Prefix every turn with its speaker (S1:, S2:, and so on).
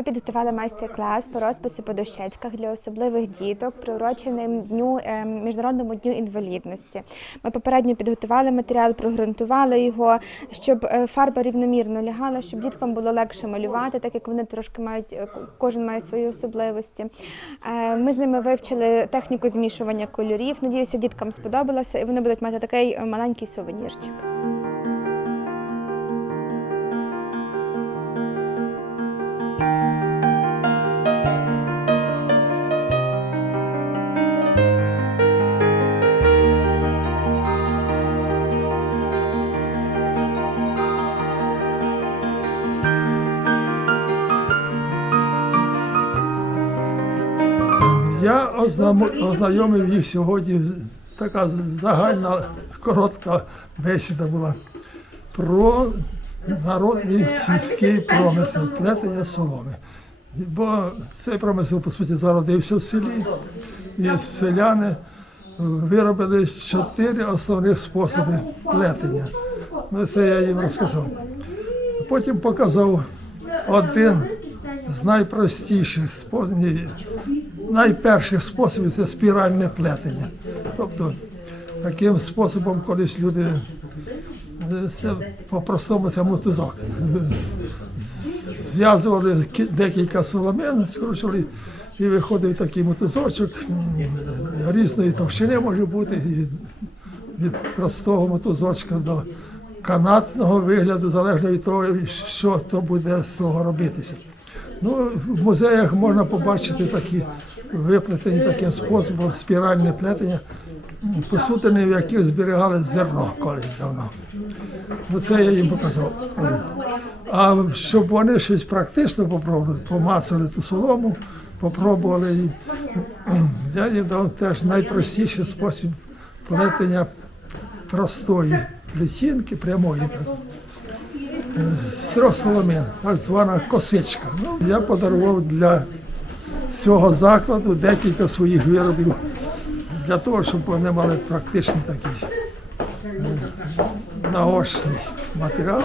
S1: Ми підготували майстер-клас по розпису по дощечках для особливих діток, приуроченим дню е, міжнародному дню інвалідності. Ми попередньо підготували матеріал, прогрунтували його, щоб е, фарба рівномірно лягала, щоб діткам було легше малювати, так як вони трошки мають е, кожен має свої особливості. Ми з ними вивчили техніку змішування кольорів. Надіюся, діткам сподобалося, і вони будуть мати такий маленький сувенірчик.
S2: Я ознайомив їх сьогодні. Така загальна коротка бесіда була про народний сільський промисел, плетення соломи. Бо цей промисел, по суті, зародився в селі, і селяни виробили чотири основних способи плетення. Ну, це я їм розказав. Потім показав один з найпростіших способів, найперших способів це спіральне плетення. Тобто таким способом колись люди е, це по-простому це мотузок. Зв'язували декілька соломин, скручували і виходив такий мотузочок різної товщини може бути. І від простого мотузочка до канатного вигляду, залежно від того, що то буде з того робитися. Ну, в музеях можна побачити такі виплетені таким способом, спіральне плетення, м, посудини, в яких зберігали зерно колись давно. Ну, це я їм показав. А щоб вони щось практично попробували, помацали ту солому, попробували. Я їм дав теж найпростіший спосіб плетення простої лічинки, прямої. З трьох соломин, так звана косичка. Ну, я подарував для з цього закладу декілька своїх виробів для того, щоб вони мали практичний такий е, наочний матеріал.